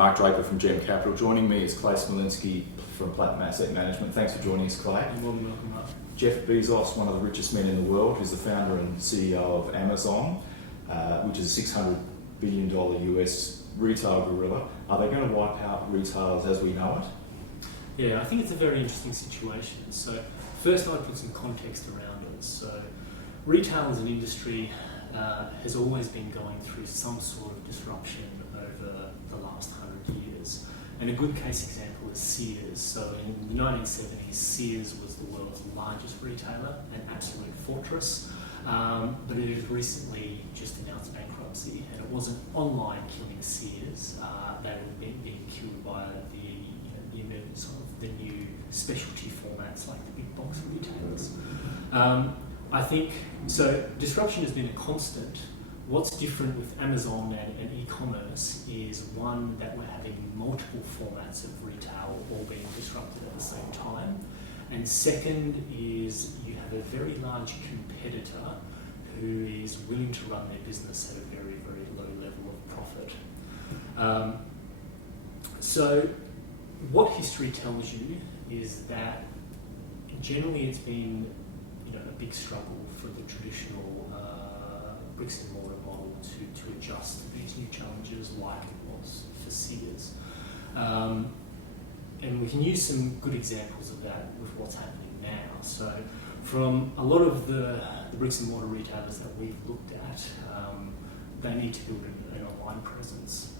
Mark Draper from GEM Capital. Joining me is Clay Smolinski from Platinum Asset Management. Thanks for joining us, Clay. You're more than welcome, Mark. Jeff Bezos, one of the richest men in the world, who's the founder and CEO of Amazon, which is a $600 billion US retail gorilla. Are they going to wipe out retailers as we know it? Yeah, I think it's a very interesting situation. So first I'd put some context around it. So retail as an industry has always been going through some sort of disruption over the last 100 years. And a good case example is Sears. So in the 1970s, Sears was the world's largest retailer, an absolute fortress, but it has recently just announced bankruptcy, and it wasn't online killing Sears. They were being killed by the emergence of the new specialty formats like the big box retailers. I think, so disruption has been a constant. What's different with Amazon and e-commerce is, one, that we're having multiple formats of retail all being disrupted at the same time. And second is you have a very large competitor who is willing to run their business at a very, very low level of profit. So what history tells you is that generally it's been a big struggle for the traditional bricks and mortar model to adjust to these new challenges like it was for Sears. And we can use some good examples of that with what's happening now. So from a lot of the bricks and mortar retailers that we've looked at, they need to build an online presence.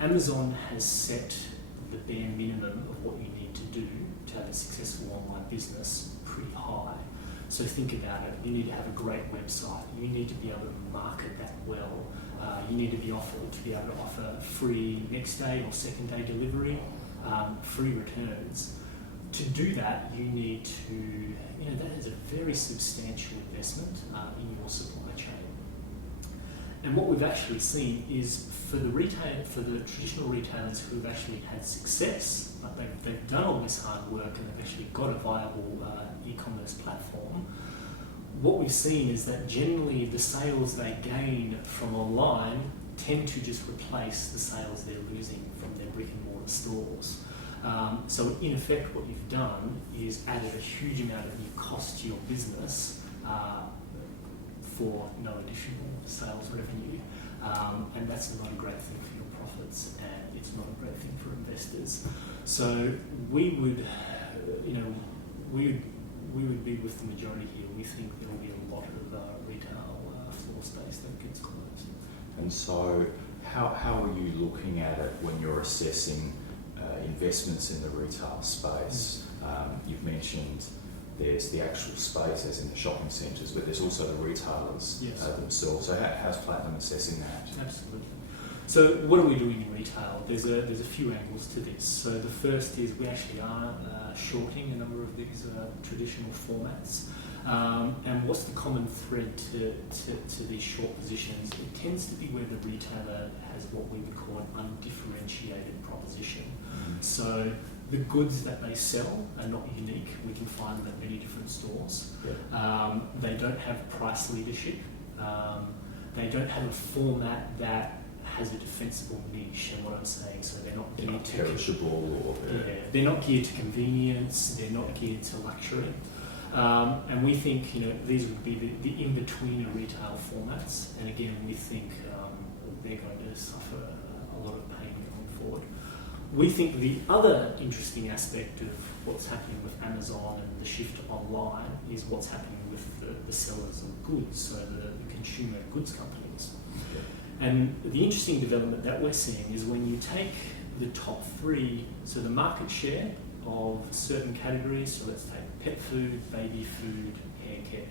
Amazon has set the bare minimum of what you need to do to have a successful online business pretty high. So think about it, you need to have a great website, you need to be able to market that well, you need to be able to offer free next day or second day delivery, free returns. To do that, you need to, that is a very substantial investment in your supply chain. And what we've actually seen is for the traditional retailers who have actually had success, like they've done all this hard work and they've actually got a viable e-commerce platform, what we've seen is that generally the sales they gain from online tend to just replace the sales they're losing from their brick and mortar stores. So in effect what you've done is added a huge amount of new cost to your business for no additional sales revenue, and that's not a great thing for your profits, and it's not a great thing for investors. So we would be with the majority here. We think there will be a lot of retail floor space that gets closed. And so how are you looking at it when you're assessing investments in the retail space? You've mentioned there's the actual space, as in the shopping centres, but there's also the retailers themselves. So how's Platinum assessing that? Absolutely. So what are we doing in retail? There's a few angles to this. So the first is we actually are shorting a number of these traditional formats. And what's the common thread to these short positions? It tends to be where the retailer has what we would call an undifferentiated proposition. So the goods that they sell are not unique. We can find them at many different stores. They don't have price leadership. They don't have a format that has a defensible niche, and what I'm saying, so they're not geared to perishable, or they're not geared to convenience. They're not geared to luxury. And we think these would be the in-between retail formats, and again we think they're going to suffer a lot of pain going forward. We think the other interesting aspect of what's happening with Amazon and the shift to online is what's happening with the sellers of goods, so the consumer goods companies. And the interesting development that we're seeing is when you take the top three, so the market share of certain categories, so let's take pet food, baby food, hair care.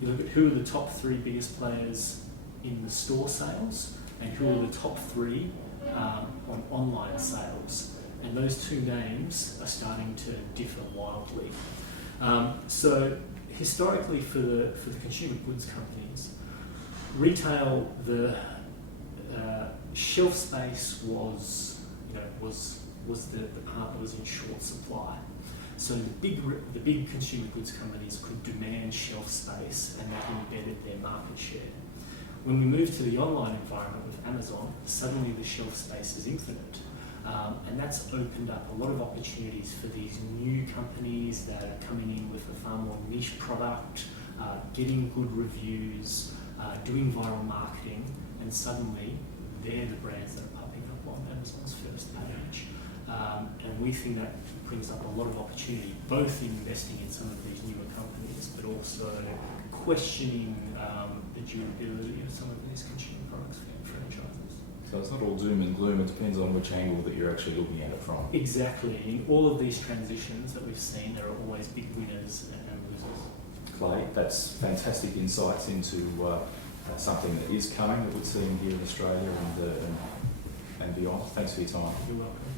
You look at who are the top three biggest players in the store sales and who are the top three on online sales. And those two names are starting to differ wildly. So historically for the consumer goods companies, retail, the shelf space was the part that was in short supply. So the big consumer goods companies could demand shelf space, and that embedded their market share. When we move to the online environment with Amazon, suddenly the shelf space is infinite. And that's opened up a lot of opportunities for these new companies that are coming in with a far more niche product, getting good reviews, doing viral marketing, and suddenly they're the brands that are popping up on Amazon's first page. And we think that brings up a lot of opportunity, both in investing in some of these newer companies, but also questioning the durability of some of these consumer products and franchises. So it's not all doom and gloom, it depends on which angle that you're actually looking at it from. Exactly. In all of these transitions that we've seen, there are always big winners and losers. Clay, that's fantastic insights into something that is coming that we're seeing here in Australia and beyond. Thanks for your time. You're welcome.